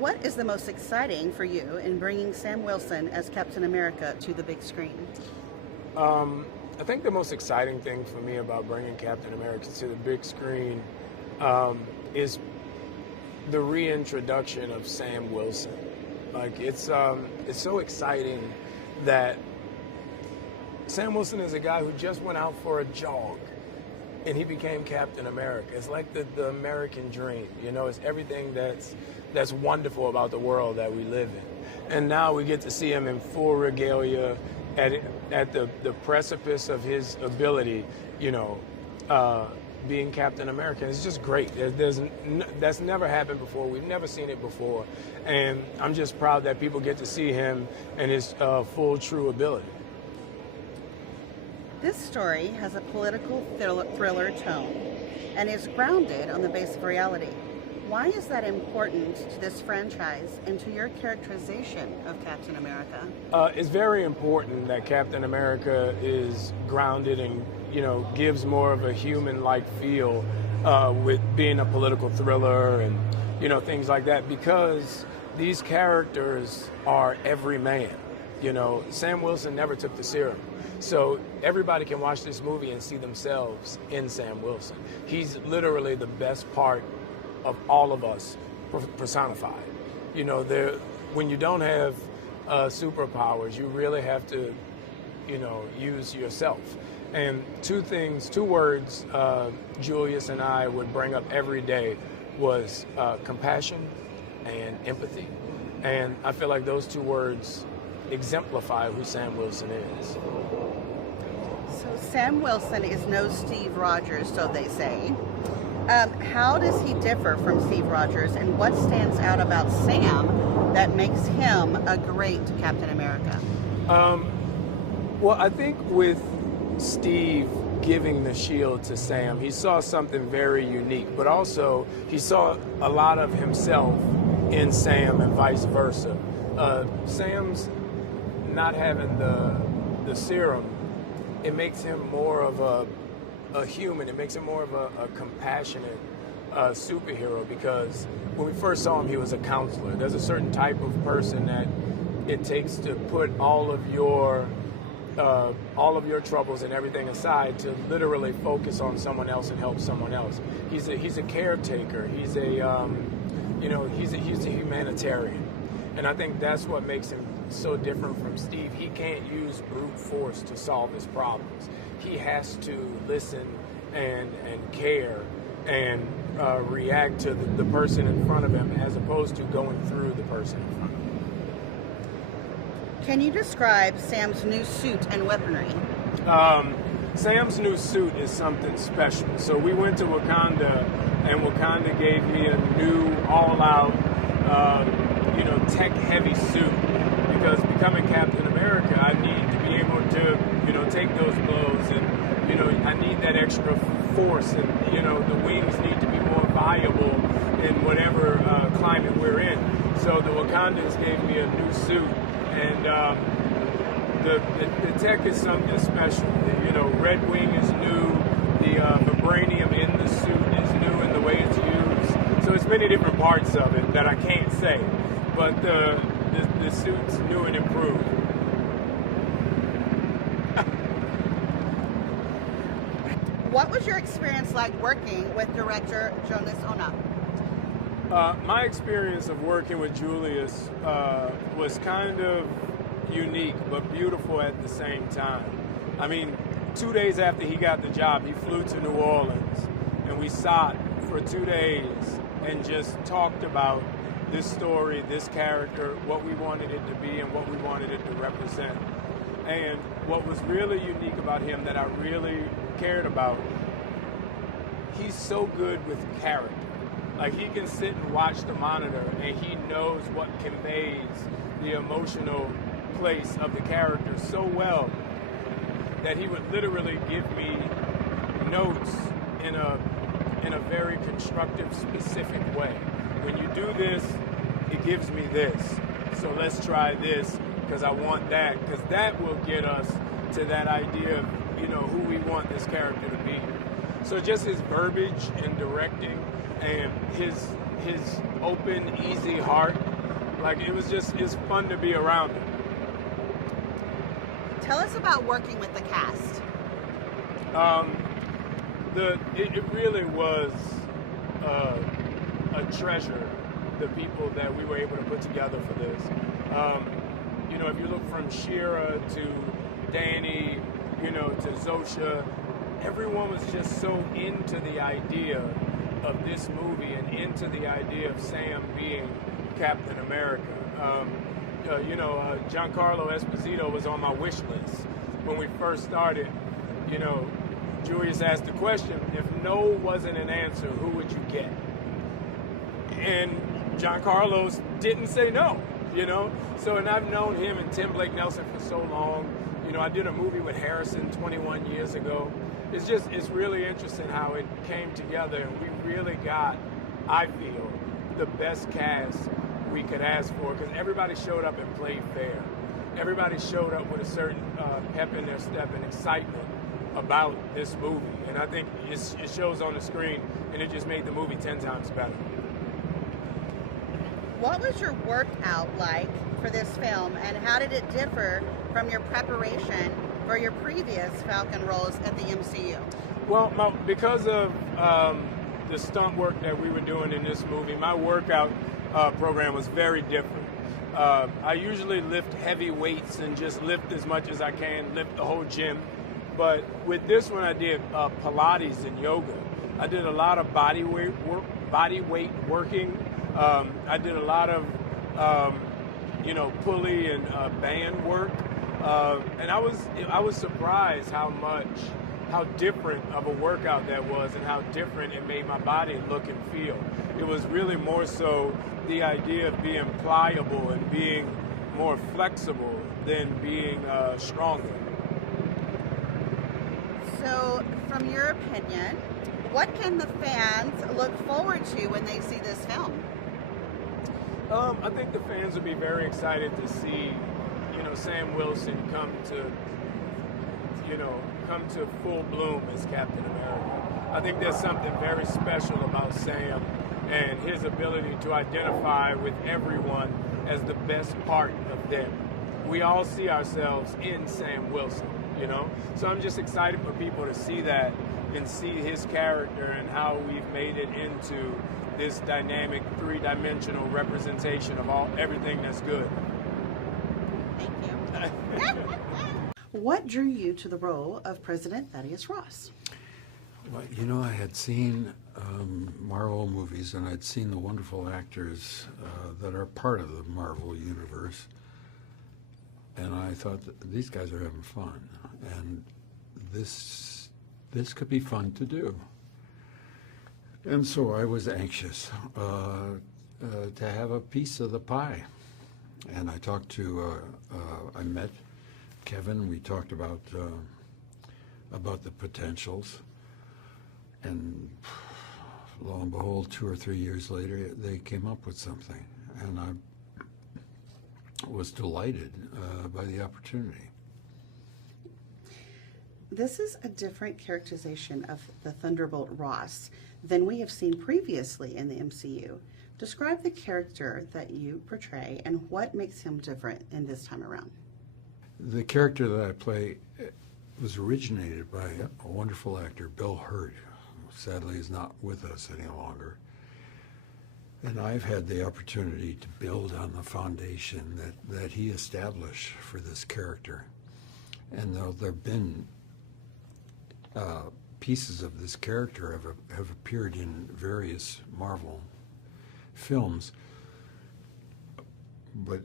What is the most exciting for you in bringing Sam Wilson as Captain America to the big screen? I think the most exciting thing for me about bringing Captain America to the big screen is the reintroduction of Sam Wilson. Like it's so exciting that Sam Wilson is a guy who just went out for a jog and he became Captain America. It's like the American dream, you know. It's everything that's wonderful about the world that we live in. And now we get to see him in full regalia at the precipice of his ability, you know, being Captain America. It's just great. That's never happened before. We've never seen it before. And I'm just proud that people get to see him in his full, true ability. This story has a political thriller tone and is grounded on the base of reality. Why is that important to this franchise and to your characterization of Captain America? It's very important that Captain America is grounded and, you know, gives more of a human-like feel with being a political thriller and, you know, things like that, because these characters are every man. You know, Sam Wilson never took the serum. So everybody can watch this movie and see themselves in Sam Wilson. He's literally the best part of all of us personified. You know, when you don't have superpowers, you really have to, you know, use yourself. And two words Julius and I would bring up every day was compassion and empathy. And I feel like those two words exemplify who Sam Wilson is. So Sam Wilson is no Steve Rogers, so they say. How does he differ from Steve Rogers, and what stands out about Sam that makes him a great Captain America? Well, I think with Steve giving the shield to Sam, he saw something very unique, but also he saw a lot of himself in Sam and vice versa. Sam's not having the serum, it makes him more of a human. It makes him more of a compassionate superhero, because when we first saw him, he was a counselor. There's a certain type of person that it takes to put all of your troubles and everything aside to literally focus on someone else and help someone else. He's a caretaker. He's a humanitarian, and I think that's what makes him so different from Steve. He can't use brute force to solve his problems. He has to listen and care and react to the person in front of him, as opposed to going through the person in front of him. Can you describe Sam's new suit and weaponry? Sam's new suit is something special. So we went to Wakanda, and Wakanda gave me a new all-out, tech-heavy suit, because becoming Captain America, I need to be able to, take those blows, and, I need that extra force, and, the wings need to be more viable in whatever climate we're in. So the Wakandans gave me a new suit, and the tech is something special. Red Wing is new, the vibranium in the suit is new in the way it's used. So it's many different parts of it that I can't say, but the suit's new and improved. What was your experience like working with director Julius Onah? My experience of working with Julius was kind of unique but beautiful at the same time. I mean, 2 days after he got the job, he flew to New Orleans, and we sat for 2 days and just talked about this story, this character, what we wanted it to be and what we wanted it to represent. And what was really unique about him that I really cared about, he's so good with character. Like, he can sit and watch the monitor and he knows what conveys the emotional place of the character so well that he would literally give me notes in a very constructive, specific way. When you do this, it gives me this. So let's try this, because I want that, because that will get us to that idea of, who we want this character to be. So just his verbiage and directing and his open, easy heart. Like, it's fun to be around him. Tell us about working with the cast. It really was a treasure, the people that we were able to put together for this. If you look from Shira to Danny, to Zosha, everyone was just so into the idea of this movie and into the idea of Sam being Captain America. Giancarlo Esposito was on my wish list when we first started. Julius asked the question, if no wasn't an answer, who would you get? And Giancarlo didn't say no, So, and I've known him and Tim Blake Nelson for so long. I did a movie with Harrison 21 years ago. It's really interesting how it came together, and we really got, I feel, the best cast we could ask for, because everybody showed up and played fair. Everybody showed up with a certain pep in their step and excitement about this movie, and I think it shows on the screen, and it just made the movie 10 times better. What was your workout like for this film, and how did it differ from your preparation for your previous Falcon roles at the MCU? Well, because of the stunt work that we were doing in this movie, my workout program was very different. I usually lift heavy weights and just lift as much as I can, lift the whole gym. But with this one, I did Pilates and yoga. I did a lot of body weight working. I did a lot of, pulley and band work. And I was surprised how different of a workout that was, and how different it made my body look and feel. It was really more so the idea of being pliable and being more flexible than being stronger. So, from your opinion, what can the fans look forward to when they see this film? I think the fans will be very excited to see, Sam Wilson come to full bloom as Captain America. I think there's something very special about Sam and his ability to identify with everyone as the best part of them. We all see ourselves in Sam Wilson, So I'm just excited for people to see that and see his character and how we've made it into this dynamic, three-dimensional representation of everything that's good. Thank you. What drew you to the role of President Thaddeus Ross? Well, I had seen Marvel movies, and I'd seen the wonderful actors that are part of the Marvel universe, and I thought that these guys are having fun, and this could be fun to do. And so I was anxious to have a piece of the pie. And I talked to, I met Kevin. We talked about the potentials. And lo and behold, 2 or 3 years later, they came up with something. And I was delighted by the opportunity. This is a different characterization of the Thunderbolt Ross than we have seen previously in the MCU. Describe the character that you portray and what makes him different in this time around. The character that I play was originated by a wonderful actor, Bill Hurt, who sadly is not with us any longer. And I've had the opportunity to build on the foundation that he established for this character. And though there have been pieces of this character have appeared in various Marvel films, but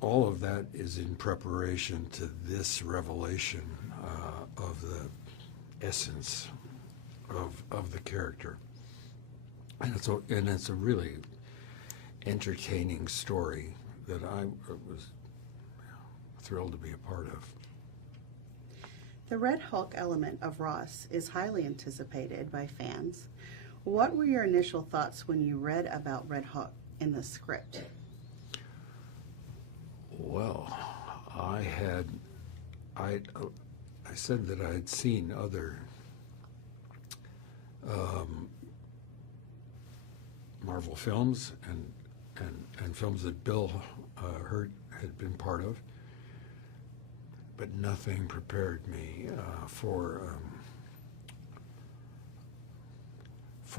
all of that is in preparation to this revelation of the essence of the character. And it's a really entertaining story that I was thrilled to be a part of. The Red Hulk element of Ross is highly anticipated by fans. What were your initial thoughts when you read about Red Hulk in the script? Well, I said that I had seen other Marvel films and films that Bill Hurt had been part of, but nothing prepared me for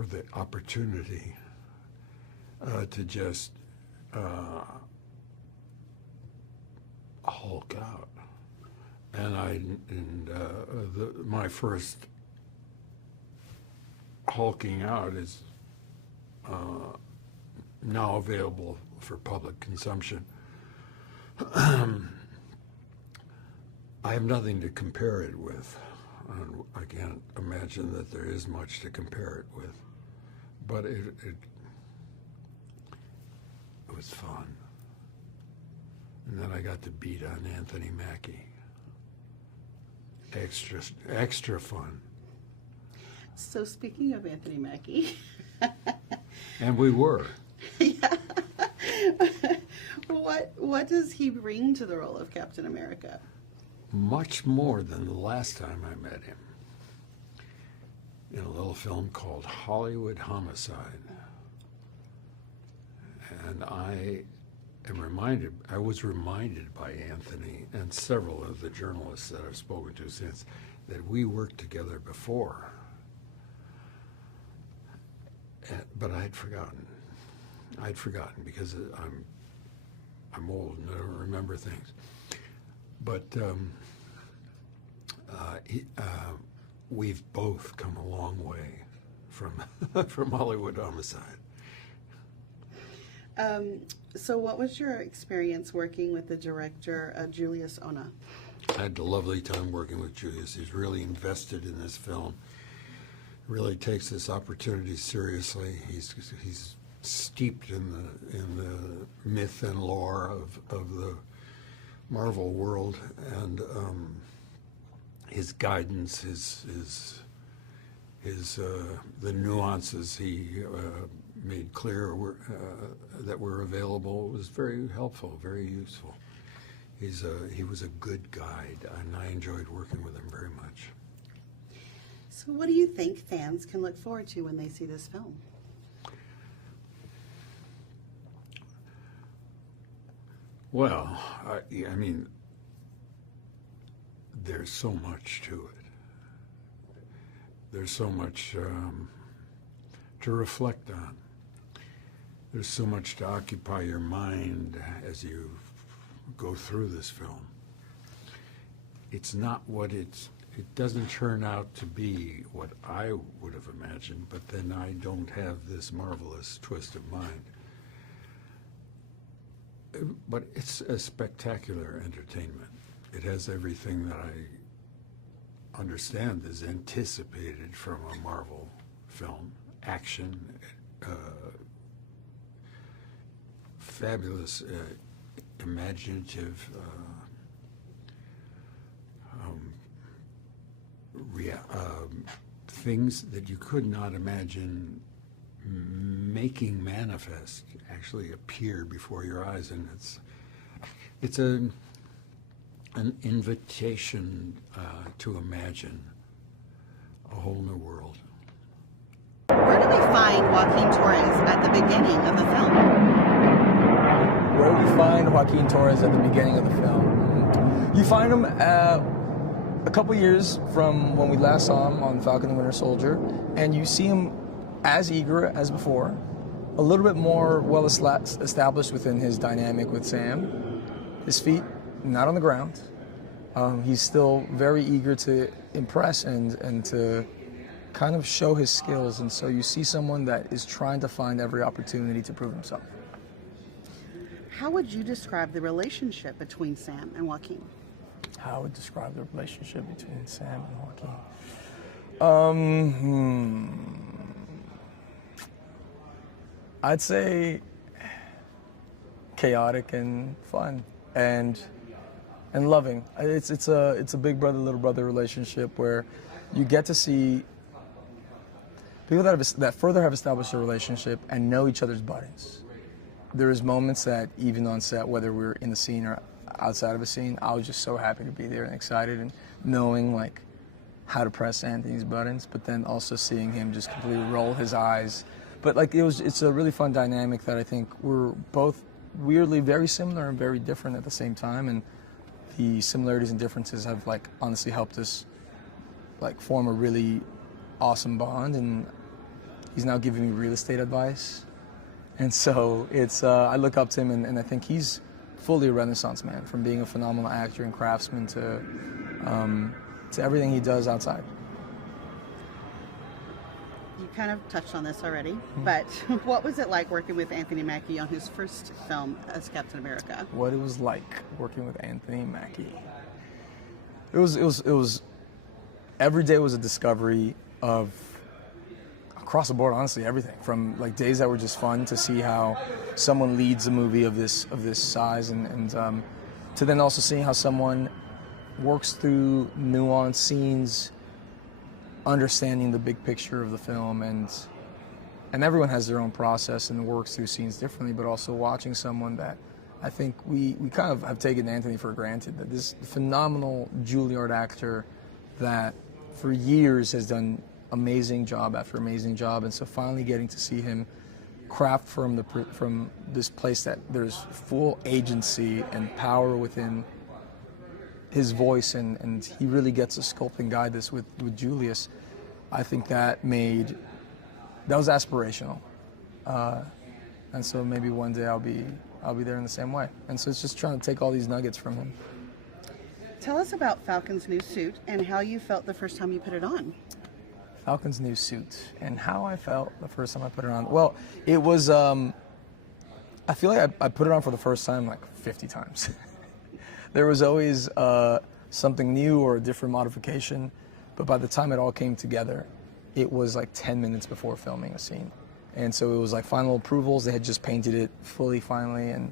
the opportunity to just hulk out. And my first hulking out is now available for public consumption. I have nothing to compare it with. I can't imagine that there is much to compare it with, but it was fun. And then I got to beat on Anthony Mackie. Extra fun. So speaking of Anthony Mackie, And we were. yeah. What does he bring to the role of Captain America? Much more than the last time I met him. In a little film called Hollywood Homicide. And I was reminded by Anthony and several of the journalists that I've spoken to since that we worked together before. But I'd forgotten. Because I'm old and I don't remember things. But we've both come a long way from Hollywood Homicide. So what was your experience working with the director, Julius Onah? I had a lovely time working with Julius. He's really invested in this film. Really takes this opportunity seriously. He's steeped in the myth and lore of the Marvel world, and his guidance, the nuances he made clear that were available was very helpful, very useful. He was a good guide, and I enjoyed working with him very much. So what do you think fans can look forward to when they see this film? Well, I mean, there's so much to it. There's so much to reflect on. There's so much to occupy your mind as you go through this film. It's not what it doesn't turn out to be what I would have imagined, but then I don't have this marvelous twist of mind. But it's a spectacular entertainment. It has everything that I understand is anticipated from a Marvel film. Action, fabulous, imaginative, things that you could not imagine making manifest actually appear before your eyes, and it's an invitation to imagine a whole new world. Where do we find Joaquin Torres at the beginning of the film? Where do we find Joaquin Torres at the beginning of the film? You find him a couple years from when we last saw him on Falcon and Winter Soldier, and you see him as eager as before, a little bit more well established within his dynamic with Sam. His feet not on the ground. He's still very eager to impress and to kind of show his skills, and so you see someone that is trying to find every opportunity to prove himself. How would you describe the relationship between Sam and Joaquin? How I would describe the relationship between Sam and Joaquin? I'd say chaotic and fun and loving. It's a big brother little brother relationship where you get to see people that further have established a relationship and know each other's buttons. There is moments that even on set, whether we're in the scene or outside of a scene, I was just so happy to be there and excited and knowing like how to press Anthony's buttons, but then also seeing him just completely roll his eyes But like it's a really fun dynamic that I think we're both weirdly very similar and very different at the same time, and the similarities and differences have like honestly helped us like form a really awesome bond. And he's now giving me real estate advice, and so it's I look up to him, and I think he's fully a Renaissance man, from being a phenomenal actor and craftsman to everything he does outside. You kind of touched on this already, but what was it like working with Anthony Mackie on his first film as Captain America? What it was like working with Anthony Mackie. It was every day was a discovery of, across the board, honestly, everything from like days that were just fun to see how someone leads a movie of this size, and to then also seeing how someone works through nuanced scenes, understanding the big picture of the film, and everyone has their own process and works through scenes differently, but also watching someone that I think we kind of have taken Anthony for granted, that this phenomenal Juilliard actor that for years has done amazing job after amazing job, and so finally getting to see him craft from this place that there's full agency and power within his voice, and he really gets to sculpt and guide this with Julius. I think that was aspirational, and so maybe one day I'll be there in the same way. And so it's just trying to take all these nuggets from him. Tell us about Falcon's new suit and how you felt the first time you put it on. Falcon's new suit and how I felt the first time I put it on. Well, it was. I feel like I put it on for the first time like 50 times. There was always something new or a different modification, but by the time it all came together, it was like 10 minutes before filming a scene. And so it was like final approvals. They had just painted it fully finally, and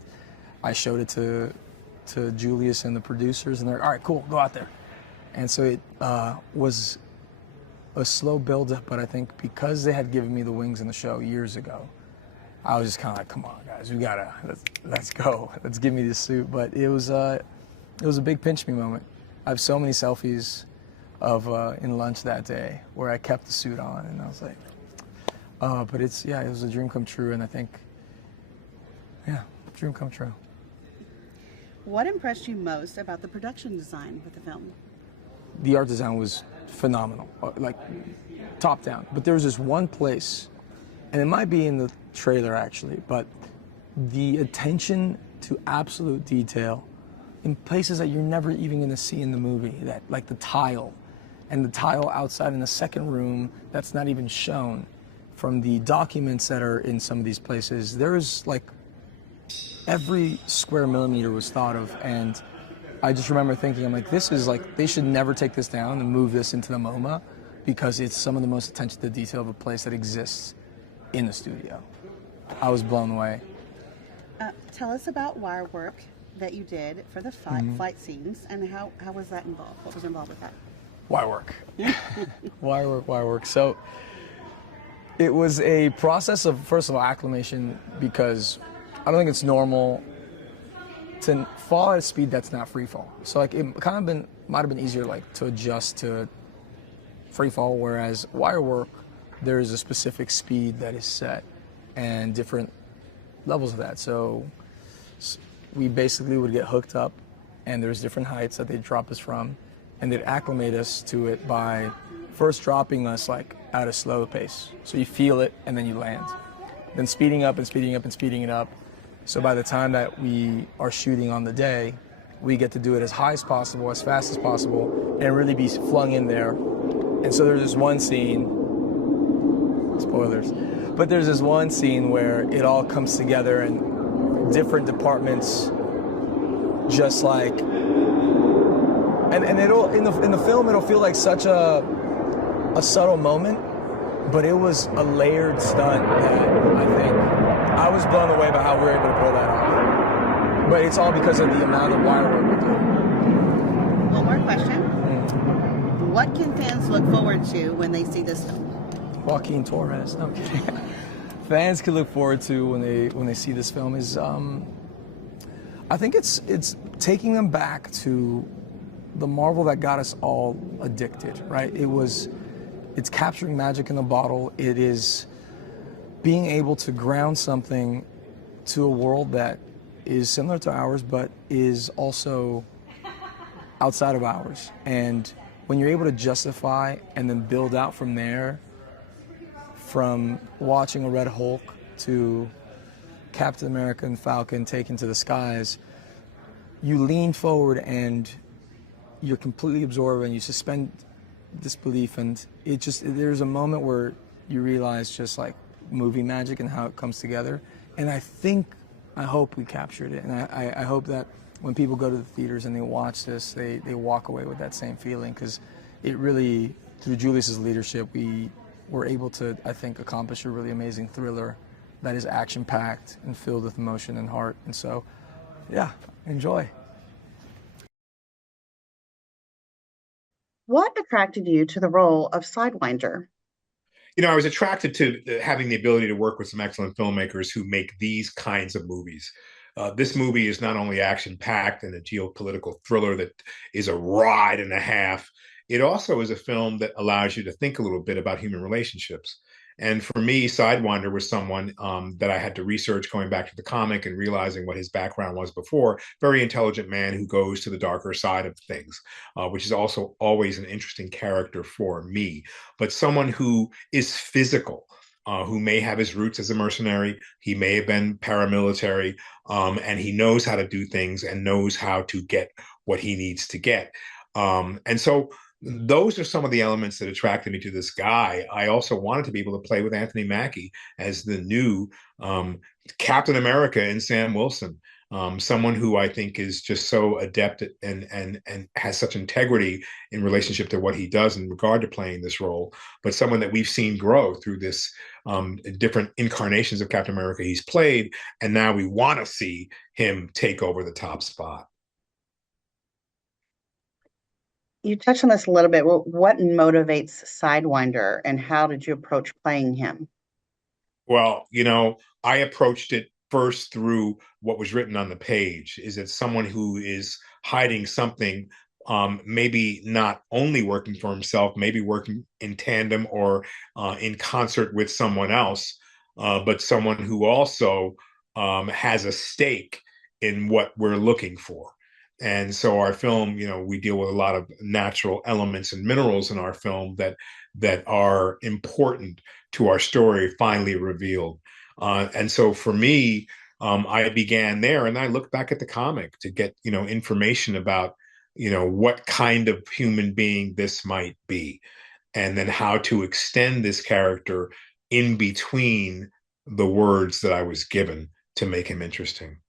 I showed it to Julius and the producers, and they're like, all right, cool, go out there. And so it was a slow build-up, but I think because they had given me the wings in the show years ago, I was just kind of like, come on, guys, let's go. Let's give me this suit. But it was a big pinch me moment. I have so many selfies of in lunch that day where I kept the suit on, and I was like, but it was a dream come true, and I think, dream come true. What impressed you most about the production design with the film? The art design was phenomenal, like top down. But there was this one place, and it might be in the trailer actually, but the attention to absolute detail in places that you're never even going to see in the movie, that like the tile, and the tile outside in the second room that's not even shown, from the documents that are in some of these places. There's like every square millimeter was thought of, and I just remember thinking, I'm like, this is like, they should never take this down and move this into the MoMA, because it's some of the most attention to detail of a place that exists in the studio. I was blown away. Tell us about wire work that you did for the fight scenes, and how was that involved? What was involved with that? Wire work. Wire work. So it was a process of, first of all, acclimation, because I don't think it's normal to fall at a speed that's not free fall. So like it might have been easier like to adjust to free fall, whereas wire work, there is a specific speed that is set and different levels of that. So we basically would get hooked up, and there's different heights that they'd drop us from, and they'd acclimate us to it by first dropping us like at a slow pace. So you feel it and then you land. Then speeding up and speeding up and speeding it up. So by the time that we are shooting on the day, we get to do it as high as possible, as fast as possible, and really be flung in there. And so there's this one scene, spoilers, but there's this one scene where it all comes together and different departments just like, and it'll, in the film, it'll feel like such a subtle moment, but it was a layered stunt that I think I was blown away by how we were able to pull that off. But it's all because of the amount of wire work we do. One more question. What can fans look forward to when they see this film? Joaquin Torres. No, I'm kidding. Fans can look forward to when they see this film is, I think it's taking them back to the Marvel that got us all addicted, right? It's capturing magic in the bottle. It is being able to ground something to a world that is similar to ours, but is also outside of ours. And when you're able to justify and then build out from there, from watching a Red Hulk to Captain America and Falcon taken to the skies, you lean forward and you're completely absorbed and you suspend disbelief, and there's a moment where you realize just like movie magic and how it comes together. And I hope we captured it, and I hope that when people go to the theaters and they watch this, they walk away with that same feeling, because it really, through Julius's leadership, we were able to, I think, accomplish a really amazing thriller that is action-packed and filled with emotion and heart. And so, yeah, enjoy. What attracted you to the role of Sidewinder? I was attracted to having the ability to work with some excellent filmmakers who make these kinds of movies. This movie is not only action-packed and a geopolitical thriller that is a ride and a half, it also is a film that allows you to think a little bit about human relationships. And for me, Sidewinder was someone that I had to research going back to the comic and realizing what his background was before. Very intelligent man who goes to the darker side of things, which is also always an interesting character for me. But someone who is physical, who may have his roots as a mercenary, he may have been paramilitary, and he knows how to do things and knows how to get what he needs to get. And so those are some of the elements that attracted me to this guy. I also wanted to be able to play with Anthony Mackie as the new Captain America in Sam Wilson, someone who I think is just so adept and has such integrity in relationship to what he does in regard to playing this role, but someone that we've seen grow through this different incarnations of Captain America he's played, and now we want to see him take over the top spot. You touched on this a little bit. Well, what motivates Sidewinder, and how did you approach playing him? Well, I approached it first through what was written on the page. Is it someone who is hiding something, maybe not only working for himself, maybe working in tandem or in concert with someone else, but someone who also has a stake in what we're looking for. And so our film, we deal with a lot of natural elements and minerals in our film that are important to our story, finally revealed. And so for me, I began there, and I looked back at the comic to get information about what kind of human being this might be, and then how to extend this character in between the words that I was given to make him interesting.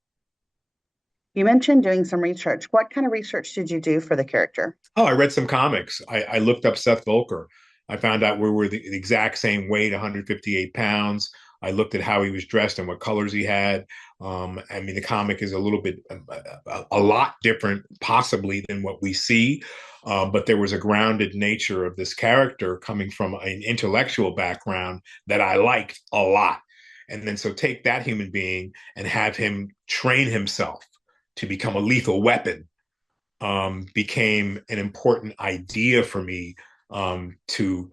You mentioned doing some research. What kind of research did you do for the character? Oh, I read some comics. I looked up Seth Volker. I found out we were the exact same weight, 158 pounds. I looked at how he was dressed and what colors he had. I mean, the comic is a little bit, a lot different, possibly, than what we see. But there was a grounded nature of this character coming from an intellectual background that I liked a lot. And then so take that human being and have him train himself to become a lethal weapon became an important idea for me to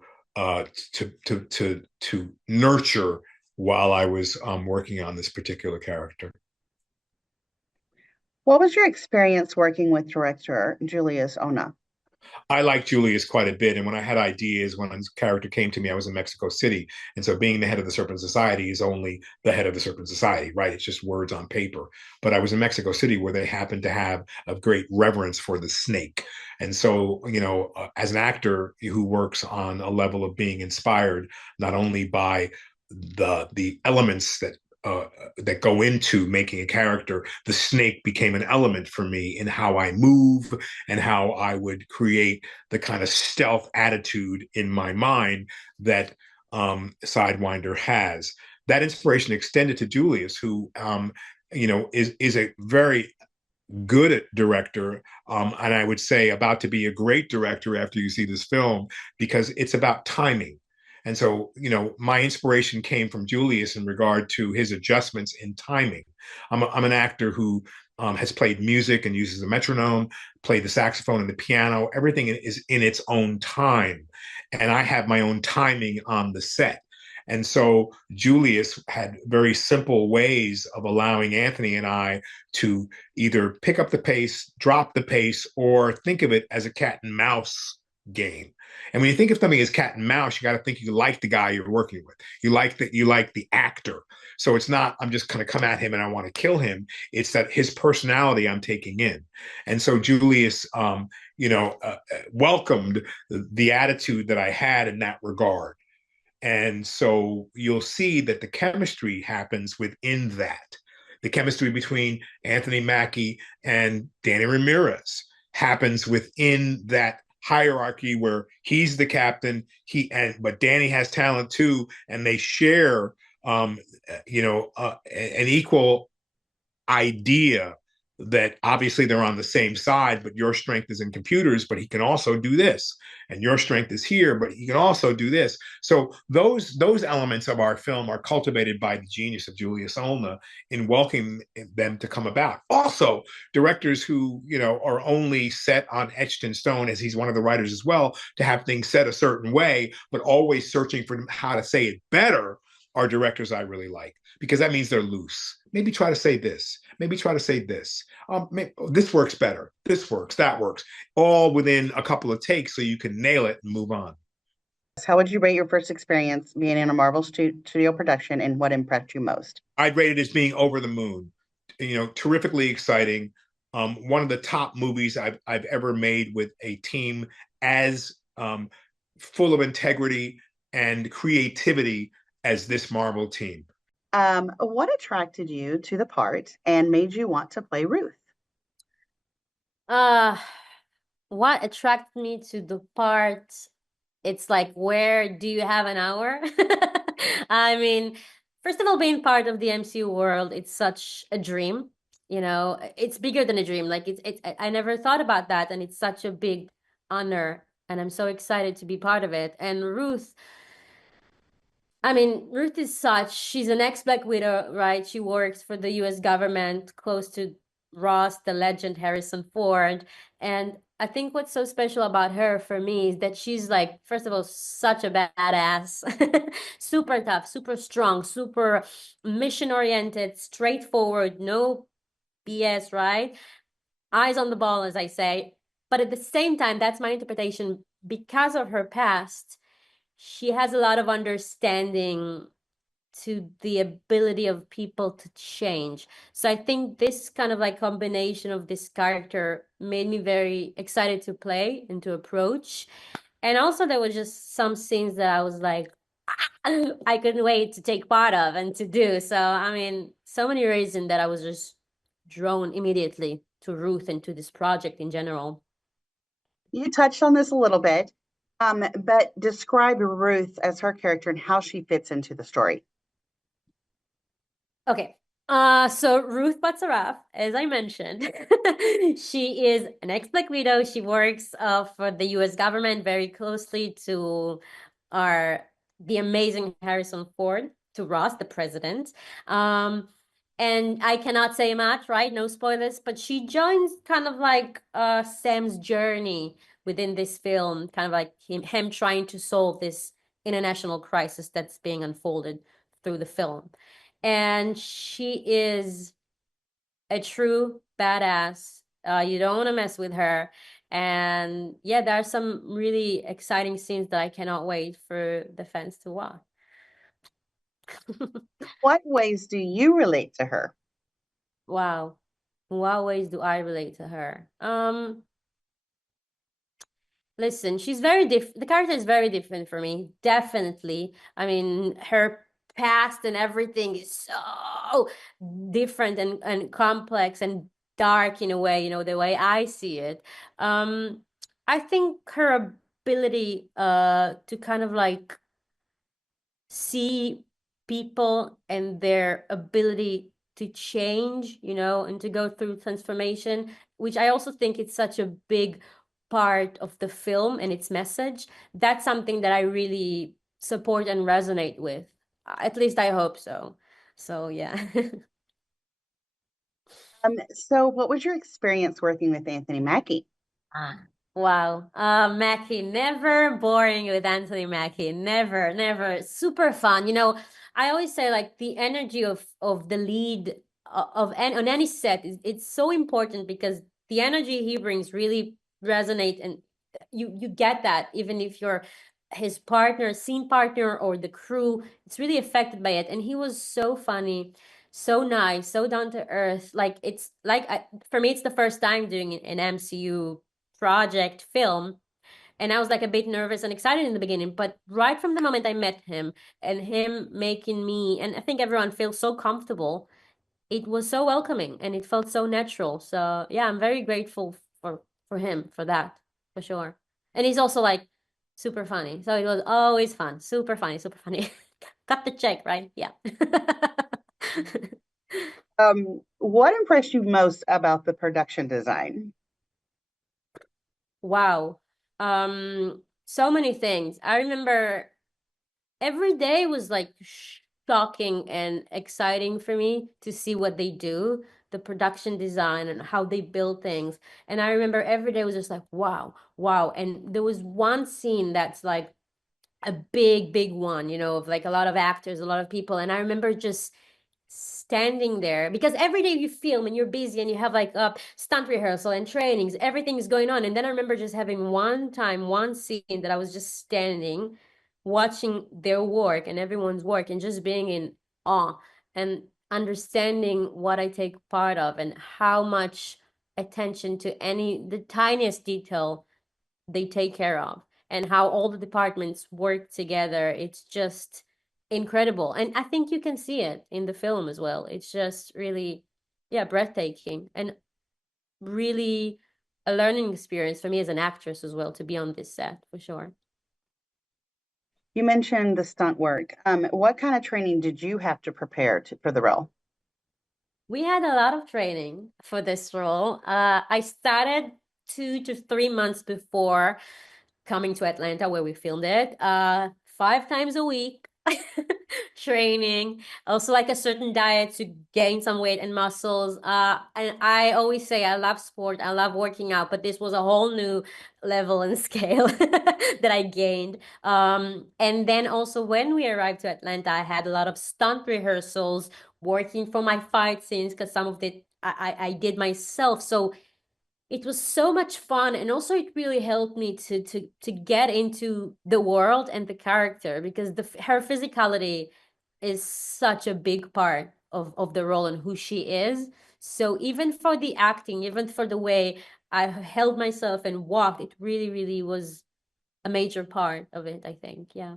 nurture while I was working on this particular character. What was your experience working with director Julius Onah? I like Julius quite a bit. And when I had ideas, when his character came to me, I was in Mexico City. And so being the head of the Serpent Society is only the head of the Serpent Society, right? It's just words on paper. But I was in Mexico City where they happened to have a great reverence for the snake. And so, as an actor who works on a level of being inspired, not only by the elements that go into making a character, the snake became an element for me in how I move and how I would create the kind of stealth attitude in my mind that Sidewinder has. That inspiration extended to Julius, who is a very good director, and I would say about to be a great director after you see this film, because it's about timing. And so, my inspiration came from Julius in regard to his adjustments in timing. I'm an actor who has played music and uses a metronome, played the saxophone and the piano. Everything is in its own time. And I have my own timing on the set. And so Julius had very simple ways of allowing Anthony and I to either pick up the pace, drop the pace, or think of it as a cat and mouse game. And when you think of something as cat and mouse, you got to think you like the guy you're working with. You like the actor. So it's not I'm just going to come at him and I want to kill him. It's that his personality I'm taking in. And so Julius, welcomed the attitude that I had in that regard. And so you'll see that the chemistry happens within that. The chemistry between Anthony Mackie and Danny Ramirez happens within that hierarchy where he's the captain, but Danny has talent too, and they share an equal idea that obviously they're on the same side, but your strength is in computers, but he can also do this, and your strength is here, but he can also do this. So those elements of our film are cultivated by the genius of Julius Onah in welcoming them to come about. Also, directors who are only set on etched in stone, as he's one of the writers as well, to have things said a certain way, but always searching for how to say it better, are directors I really like, because that means they're loose. Maybe try to say this. Maybe try to say this. This works better. This works. That works. All within a couple of takes so you can nail it and move on. How would you rate your first experience being in a Marvel studio production, and what impressed you most? I'd rate it as being over the moon. Terrifically exciting. One of the top movies I've ever made with a team as full of integrity and creativity as this Marvel team. What attracted you to the part and made you want to play Ruth? What attracted me to the part? It's like, where do you have an hour? I mean, first of all, being part of the MCU world, it's such a dream. It's bigger than a dream. Like I never thought about that, and it's such a big honor, and I'm so excited to be part of it. And Ruth she's an ex-Black Widow, right? She works for the US government, close to Ross, the legend Harrison Ford. And I think what's so special about her for me is that she's like, first of all, such a badass, super tough, super strong, super mission-oriented, straightforward, no BS, right? Eyes on the ball, as I say. But at the same time, that's my interpretation, because of her past, she has a lot of understanding to the ability of people to change. So I think this kind of like combination of this character made me very excited to play and to approach. And also there were just some scenes that I was like, I couldn't wait to take part of and to do. So, so many reasons that I was just drawn immediately to Ruth and to this project in general. You touched on this a little bit, but describe Ruth as her character and how she fits into the story. Okay. So Ruth Batsaraf, as I mentioned, she is an ex-Black Widow. She works for the US government very closely to the amazing Harrison Ford, to Ross, the president. And I cannot say much, right? No spoilers, but she joins kind of like Sam's journey within this film, kind of like him trying to solve this international crisis that's being unfolded through the film. And she is a true badass. You don't want to mess with her. And yeah, there are some really exciting scenes that I cannot wait for the fans to watch. What ways do you relate to her? Wow. In what ways do I relate to her? Listen, she's very different. The character is very different for me. Definitely. Her past and everything is so different and complex and dark in a way, the way I see it. I think her ability to kind of like see people and their ability to change, and to go through transformation, which I also think it's such a big part of the film and its message. That's something that I really support and resonate with. At least I hope so. So yeah. So what was your experience working with Anthony Mackie? Wow. Mackie, never boring with Anthony Mackie. Never, never. Super fun. I always say like the energy of the lead on any set is it's so important because the energy he brings really resonate, and you get that even if you're his partner, scene partner, or the crew, it's really affected by it. And he was so funny, so nice, so down to earth. Like it's like for me, it's the first time doing an MCU project film, and I was like a bit nervous and excited in the beginning, but right from the moment I met him and him making me, and I think everyone feels so comfortable, it was so welcoming and it felt so natural. So yeah, I'm very grateful for him for that, for sure. And he's also like super funny, so it was always fun. Super funny, super funny. Cut the check, right? Yeah. What impressed you most about the production design? Wow. So many things. I remember every day was like shocking and exciting for me to see what they do, the production design and how they build things. And I remember every day was just like, wow, wow. And there was one scene that's like a big, big one, of like a lot of actors, a lot of people. And I remember just standing there because every day you film and you're busy and you have like stunt rehearsal and trainings, everything is going on. And then I remember just having one scene that I was just standing watching their work and everyone's work and just being in awe and understanding what I take part of and how much attention to the tiniest detail they take care of, and how all the departments work together. It's just incredible. And I think you can see it in the film as well. It's just really, yeah, breathtaking and really a learning experience for me as an actress as well to be on this set for sure. You mentioned the stunt work. What kind of training did you have to prepare for the role? We had a lot of training for this role. I started 2 to 3 months before coming to Atlanta where we filmed it, 5 times a week, training, also like a certain diet to gain some weight and muscles. And I always say I love sport, I love working out, but this was a whole new level and scale that I gained. And then also when we arrived to Atlanta, I had a lot of stunt rehearsals, working for my fight scenes because some of it I did myself. So it was so much fun, and also it really helped me to get into the world and the character because her physicality is such a big part of the role and who she is. So even for the acting, even for the way I held myself and walked, it really, really was a major part of it, I think. Yeah.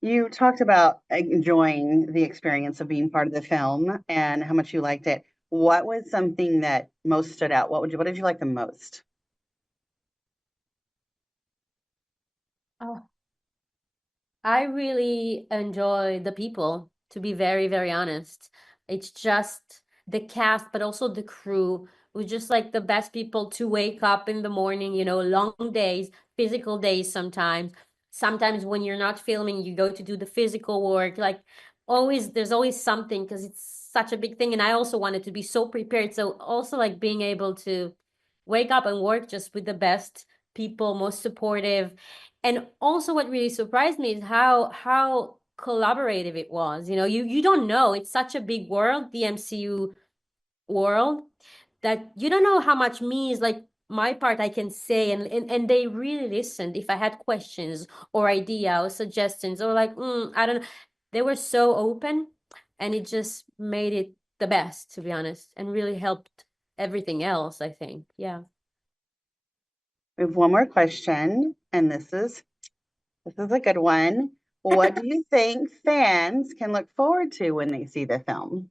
You talked about enjoying the experience of being part of the film and how much you liked it. What was something that most stood out? What did you like the most? Oh, I really enjoy the people, to be very, very honest. It's just the cast, but also the crew was just like the best people to wake up in the morning, long days, physical days sometimes. Sometimes when you're not filming, you go to do the physical work. Like always, there's always something because it's such a big thing. And I also wanted to be so prepared. So also like being able to wake up and work just with the best people, most supportive. And also what really surprised me is how collaborative it was. You don't know. It's such a big world, the MCU world, that you don't know how much me is like my part I can say, and they really listened if I had questions or idea or suggestions or like I don't know. They were so open, and it just made it the best, to be honest, and really helped everything else, I think. Yeah. We have one more question, and this is a good one. What do you think fans can look forward to when they see the film?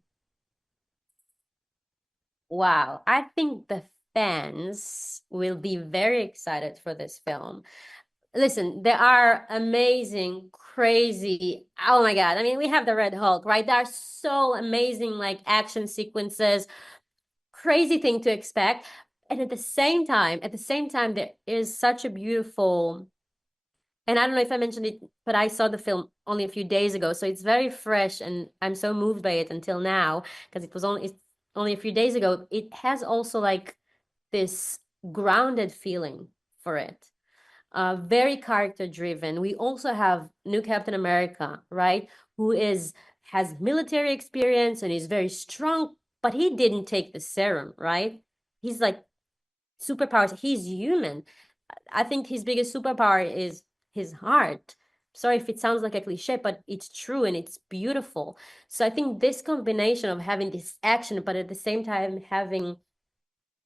Wow, I think the fans will be very excited for this film. Listen, there are amazing, crazy, oh my God. I mean, we have the Red Hulk, right? There are so amazing like action sequences, crazy thing to expect. And at the same time, there is such a beautiful, and I don't know if I mentioned it, but I saw the film only a few days ago, so it's very fresh, and I'm so moved by it until now because it's only a few days ago. It has also like this grounded feeling for it. Very character driven. We also have new Captain America, right? Who has military experience and is very strong, but he didn't take the serum, right? He's like superpowers. He's human. I think his biggest superpower is his heart. Sorry if it sounds like a cliche, but it's true and it's beautiful. So I think this combination of having this action, but at the same time having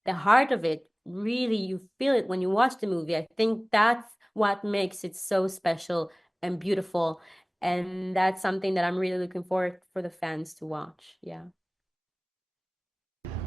the heart of it, really you feel it when you watch the movie. I think that's what makes it so special and beautiful. And that's something that I'm really looking forward for the fans to watch. Yeah.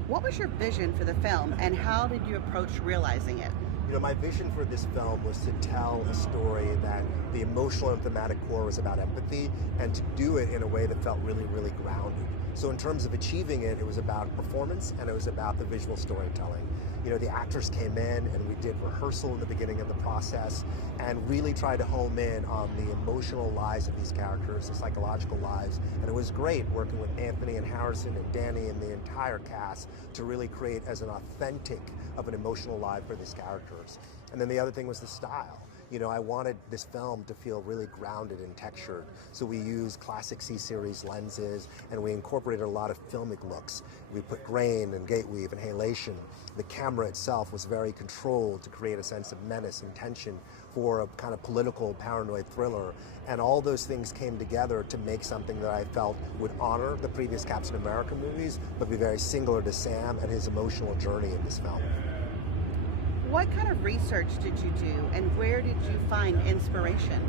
What was your vision for the film, and how did you approach realizing it? You know, my vision for this film was to tell a story that the emotional and thematic core was about empathy, and to do it in a way that felt really, really grounded. So in terms of achieving it, it was about performance and it was about the visual storytelling. You know, the actors came in and we did rehearsal in the beginning of the process and really tried to home in on the emotional lives of these characters, the psychological lives. And it was great working with Anthony and Harrison and Danny and the entire cast to really create as an authentic of an emotional life for these characters. And then the other thing was the style. You know, I wanted this film to feel really grounded and textured. So we used classic C-series lenses and we incorporated a lot of filmic looks. We put grain and gate weave and halation. The camera itself was very controlled to create a sense of menace and tension for a kind of political paranoid thriller. And all those things came together to make something that I felt would honor the previous Captain America movies, but be very singular to Sam and his emotional journey in this film. What kind of research did you do, and where did you find inspiration?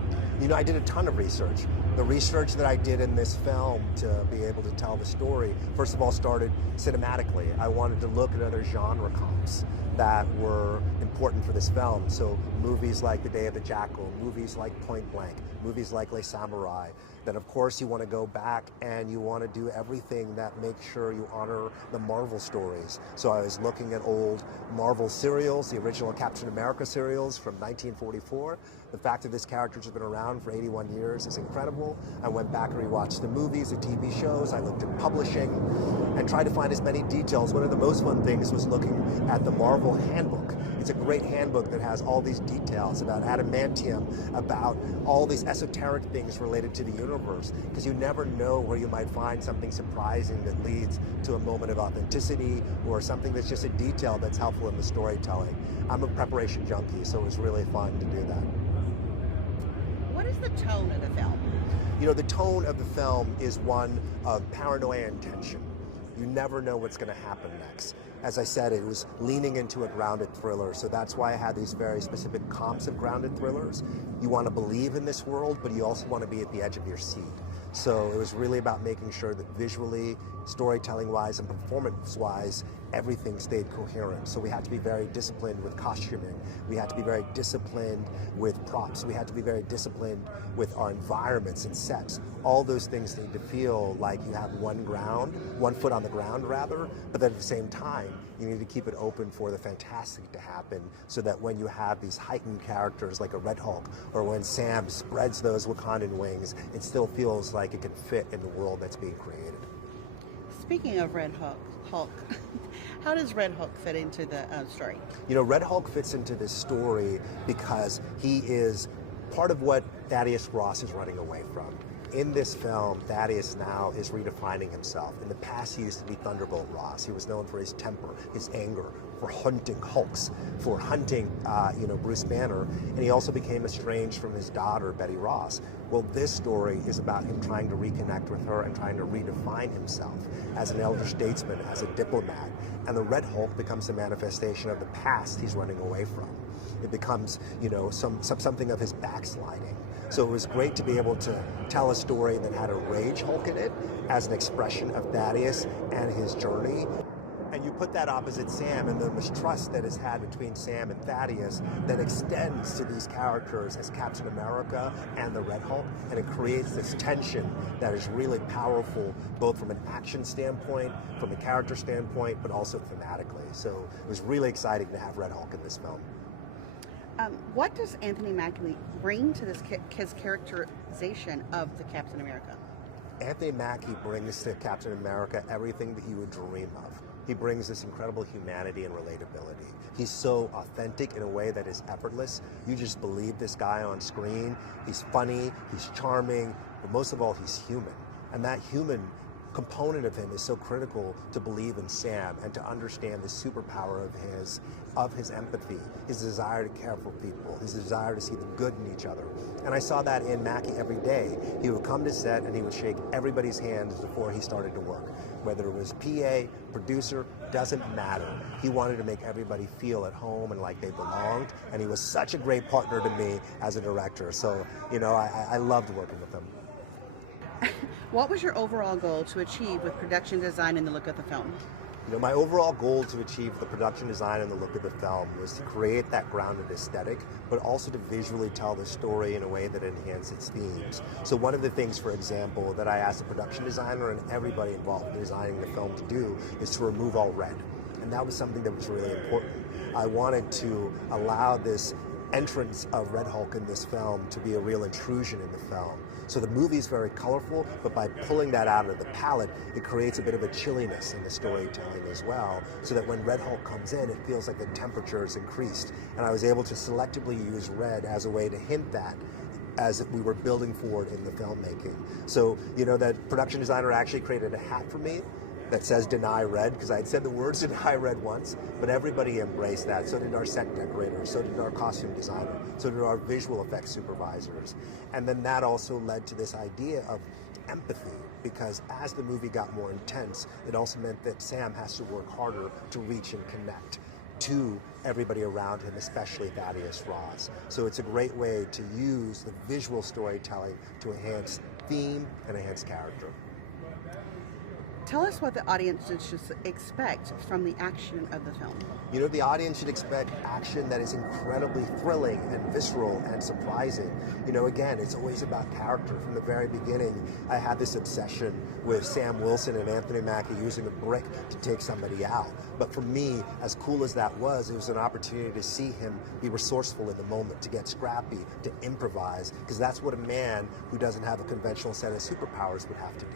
You know, I did a ton of research. The research that I did in this film to be able to tell the story, first of all, started cinematically. I wanted to look at other genre comps that were important for this film. So movies like The Day of the Jackal, movies like Point Blank, movies like Les Samurai. Then of course you want to go back and you want to do everything that makes sure you honor the Marvel stories. So I was looking at old Marvel serials, the original Captain America serials from 1944. The fact that this character's been around for 81 years is incredible. I went back and rewatched the movies, the TV shows, I looked at publishing and tried to find as many details. One of the most fun things was looking at the Marvel handbook. It's a great handbook that has all these details about adamantium, about all these esoteric things related to the universe, because you never know where you might find something surprising that leads to a moment of authenticity or something that's just a detail that's helpful in the storytelling. I'm a preparation junkie, so it was really fun to do that. What is the tone of the film? You know, the tone of the film is one of paranoia and tension. You never know what's going to happen next. As I said, it was leaning into a grounded thriller, so that's why I had these very specific comps of grounded thrillers. You want to believe in this world, but you also want to be at the edge of your seat. So it was really about making sure that visually, storytelling-wise, and performance-wise, everything stayed coherent. So we had to be very disciplined with costuming. We had to be very disciplined with props. We had to be very disciplined with our environments and sets. All those things need to feel like you have one foot on the ground rather, but then at the same time, you need to keep it open for the fantastic to happen so that when you have these heightened characters like a Red Hulk, or when Sam spreads those Wakandan wings, it still feels like it can fit in the world that's being created. Speaking of Red Hulk, how does Red Hulk fit into the story? You know, Red Hulk fits into this story because he is part of what Thaddeus Ross is running away from. In this film, Thaddeus now is redefining himself. In the past, he used to be Thunderbolt Ross. He was known for his temper, his anger, for hunting Hulks, for hunting, Bruce Banner, and he also became estranged from his daughter, Betty Ross. Well, this story is about him trying to reconnect with her and trying to redefine himself as an elder statesman, as a diplomat. And the Red Hulk becomes a manifestation of the past he's running away from. It becomes, something of his backsliding. So it was great to be able to tell a story that had a Rage Hulk in it as an expression of Thaddeus and his journey. And you put that opposite Sam, and the mistrust that is had between Sam and Thaddeus that extends to these characters as Captain America and the Red Hulk, and it creates this tension that is really powerful, both from an action standpoint, from a character standpoint, but also thematically. So it was really exciting to have Red Hulk in this film. What does Anthony Mackie bring to his characterization of the Captain America? Anthony Mackie brings to Captain America everything that you would dream of. He brings this incredible humanity and relatability. He's so authentic in a way that is effortless. You just believe this guy on screen. He's funny, he's charming, but most of all, he's human. And that human component of him is so critical to believe in Sam and to understand the superpower of his empathy, his desire to care for people, his desire to see the good in each other. And I saw that in Mackie every day. He would come to set and he would shake everybody's hands before he started to work. Whether it was PA, producer, doesn't matter. He wanted to make everybody feel at home and like they belonged, and he was such a great partner to me as a director. So, I loved working with him. What was your overall goal to achieve with production design and the look of the film? My overall goal to achieve the production design and the look of the film was to create that grounded aesthetic, but also to visually tell the story in a way that enhances its themes. So one of the things, for example, that I asked the production designer and everybody involved in designing the film to do is to remove all red. And that was something that was really important. I wanted to allow this entrance of Red Hulk in this film to be a real intrusion in the film. So the movie is very colorful, but by pulling that out of the palette, it creates a bit of a chilliness in the storytelling as well, so that when Red Hulk comes in, it feels like the temperature is increased. And I was able to selectively use red as a way to hint that as we were building forward in the filmmaking. So, that production designer actually created a hat for me that says "Deny Red," because I had said the words "Deny Red" once, but everybody embraced that. So did our set decorators, so did our costume designer, so did our visual effects supervisors. And then that also led to this idea of empathy, because as the movie got more intense, it also meant that Sam has to work harder to reach and connect to everybody around him, especially Thaddeus Ross. So it's a great way to use the visual storytelling to enhance theme and enhance character. Tell us what the audience should expect from the action of the film. The audience should expect action that is incredibly thrilling and visceral and surprising. Again, it's always about character. From the very beginning, I had this obsession with Sam Wilson and Anthony Mackie using a brick to take somebody out. But for me, as cool as that was, it was an opportunity to see him be resourceful in the moment, to get scrappy, to improvise, because that's what a man who doesn't have a conventional set of superpowers would have to do.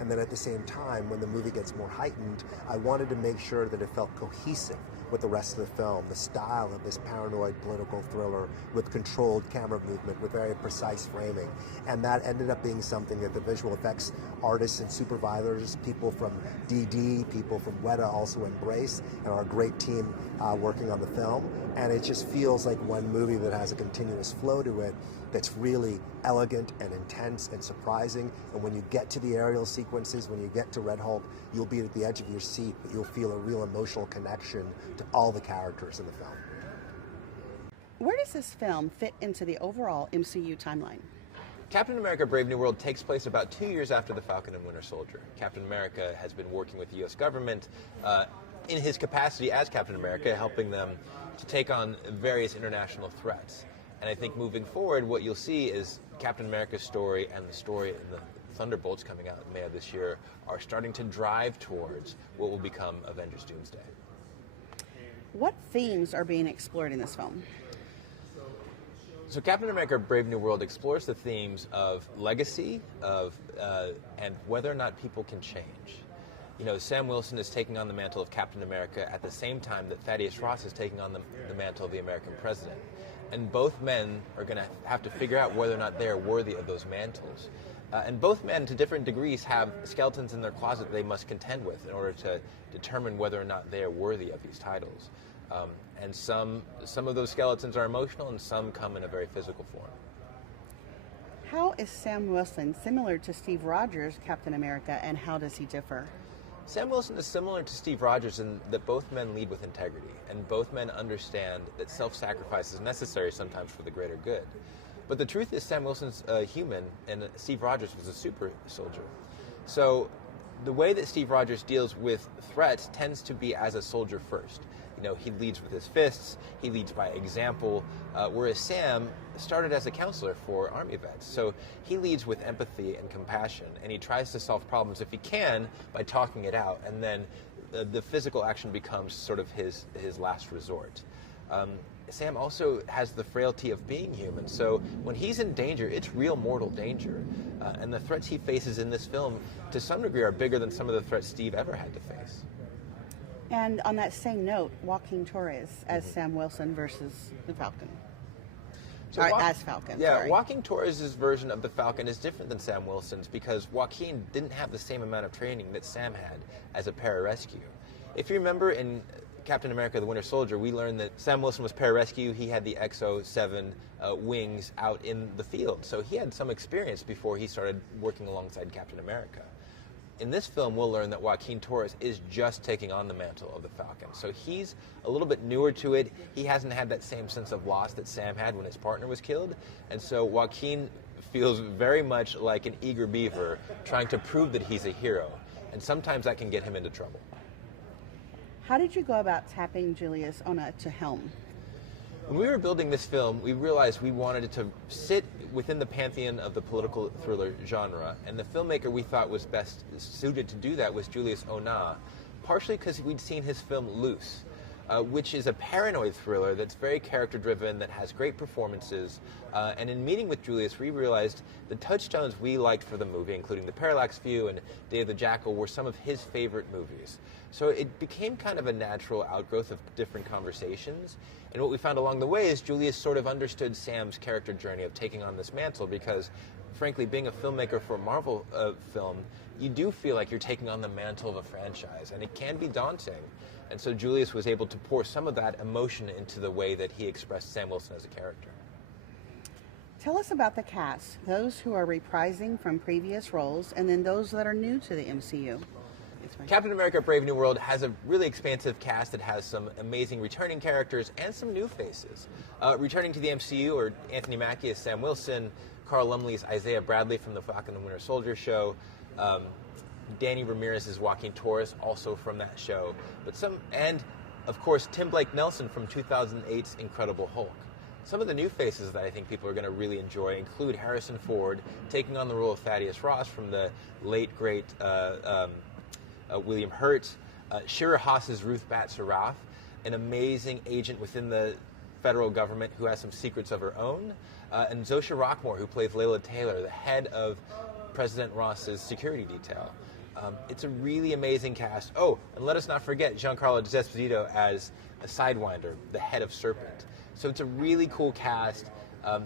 And then at the same time, when the movie gets more heightened, I wanted to make sure that it felt cohesive with the rest of the film, the style of this paranoid political thriller with controlled camera movement, with very precise framing. And that ended up being something that the visual effects artists and supervisors, people from DD, people from Weta also embrace, and our great team working on the film. And it just feels like one movie that has a continuous flow to it that's really elegant and intense and surprising. And when you get to the aerial sequences, when you get to Red Hulk, you'll be at the edge of your seat, but you'll feel a real emotional connection to all the characters in the film. Where does this film fit into the overall MCU timeline? Captain America Brave New World takes place about 2 years after The Falcon and Winter Soldier. Captain America has been working with the U.S. government in his capacity as Captain America, helping them to take on various international threats. And I think moving forward, what you'll see is Captain America's story and the story in the Thunderbolts coming out in May of this year are starting to drive towards what will become Avengers Doomsday. What themes are being explored in this film? So Captain America Brave New World explores the themes of legacy, and whether or not people can change. Sam Wilson is taking on the mantle of Captain America at the same time that Thaddeus Ross is taking on the mantle of the American president. And both men are going to have to figure out whether or not they are worthy of those mantles. And both men, to different degrees, have skeletons in their closet they must contend with in order to determine whether or not they are worthy of these titles. And some of those skeletons are emotional, and some come in a very physical form. How is Sam Wilson similar to Steve Rogers' Captain America, and how does he differ? Sam Wilson is similar to Steve Rogers in that both men lead with integrity, and both men understand that self-sacrifice is necessary sometimes for the greater good. But the truth is Sam Wilson's a human, and Steve Rogers was a super soldier. So the way that Steve Rogers deals with threats tends to be as a soldier first. He leads with his fists, he leads by example, whereas Sam started as a counselor for Army vets. So he leads with empathy and compassion, and he tries to solve problems if he can by talking it out, and then the physical action becomes sort of his last resort. Sam also has the frailty of being human, so when he's in danger, it's real mortal danger. And the threats he faces in this film, to some degree, are bigger than some of the threats Steve ever had to face. And on that same note, Joaquin Torres as Sam Wilson versus the Falcon. As Falcon. Yeah, sorry. Joaquin Torres' version of the Falcon is different than Sam Wilson's because Joaquin didn't have the same amount of training that Sam had as a pararescue. If you remember in Captain America: The Winter Soldier, we learned that Sam Wilson was pararescue. He had the XO-7 wings out in the field, so he had some experience before he started working alongside Captain America. In this film, we'll learn that Joaquin Torres is just taking on the mantle of the Falcon. So he's a little bit newer to it. He hasn't had that same sense of loss that Sam had when his partner was killed. And so Joaquin feels very much like an eager beaver trying to prove that he's a hero. And sometimes that can get him into trouble. How did you go about tapping Julius Onah to helm? When we were building this film, we realized we wanted it to sit within the pantheon of the political thriller genre, and the filmmaker we thought was best suited to do that was Julius Onah, partially because we'd seen his film Loose, which is a paranoid thriller that's very character-driven, that has great performances, and in meeting with Julius, we realized the touchstones we liked for the movie, including The Parallax View and Day of the Jackal, were some of his favorite movies. So it became kind of a natural outgrowth of different conversations. And what we found along the way is Julius sort of understood Sam's character journey of taking on this mantle because, frankly, being a filmmaker for a Marvel film, you do feel like you're taking on the mantle of a franchise, and it can be daunting. And so Julius was able to pour some of that emotion into the way that he expressed Sam Wilson as a character. Tell us about the cast, those who are reprising from previous roles, and then those that are new to the MCU. Captain America: Brave New World has a really expansive cast that has some amazing returning characters and some new faces. Returning to the MCU are Anthony Mackie as Sam Wilson, Carl Lumbly as Isaiah Bradley from the Falcon and Winter Soldier show, Danny Ramirez as Joaquin Torres, also from that show, and of course Tim Blake Nelson from 2008's Incredible Hulk. Some of the new faces that I think people are going to really enjoy include Harrison Ford taking on the role of Thaddeus Ross from the late great William Hurt, Shira Haas as Ruth Bat-Saraf, an amazing agent within the federal government who has some secrets of her own, and Zosha Rockmore, who plays Layla Taylor, the head of President Ross's security detail. It's a really amazing cast. Oh, and let us not forget Giancarlo Esposito as a Sidewinder, the head of Serpent. So it's a really cool cast.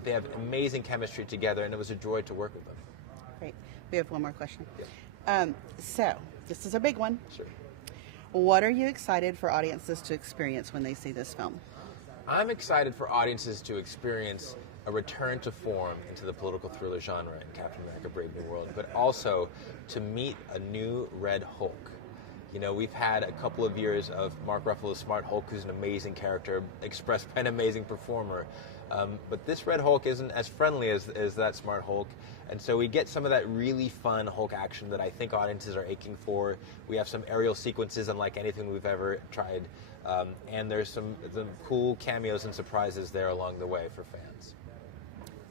They have amazing chemistry together, and it was a joy to work with them. Great. We have one more question. Yeah. So, this is a big one. Sure. What are you excited for audiences to experience when they see this film? I'm excited for audiences to experience a return to form into the political thriller genre in Captain America: Brave New World, but also to meet a new Red Hulk. You know, we've had a couple of years of Mark Ruffalo's Smart Hulk, who's an amazing character, expressed by an amazing performer. But this Red Hulk isn't as friendly as that Smart Hulk. And so we get some of that really fun Hulk action that I think audiences are aching for. We have some aerial sequences unlike anything we've ever tried. And there's some cool cameos and surprises there along the way for fans.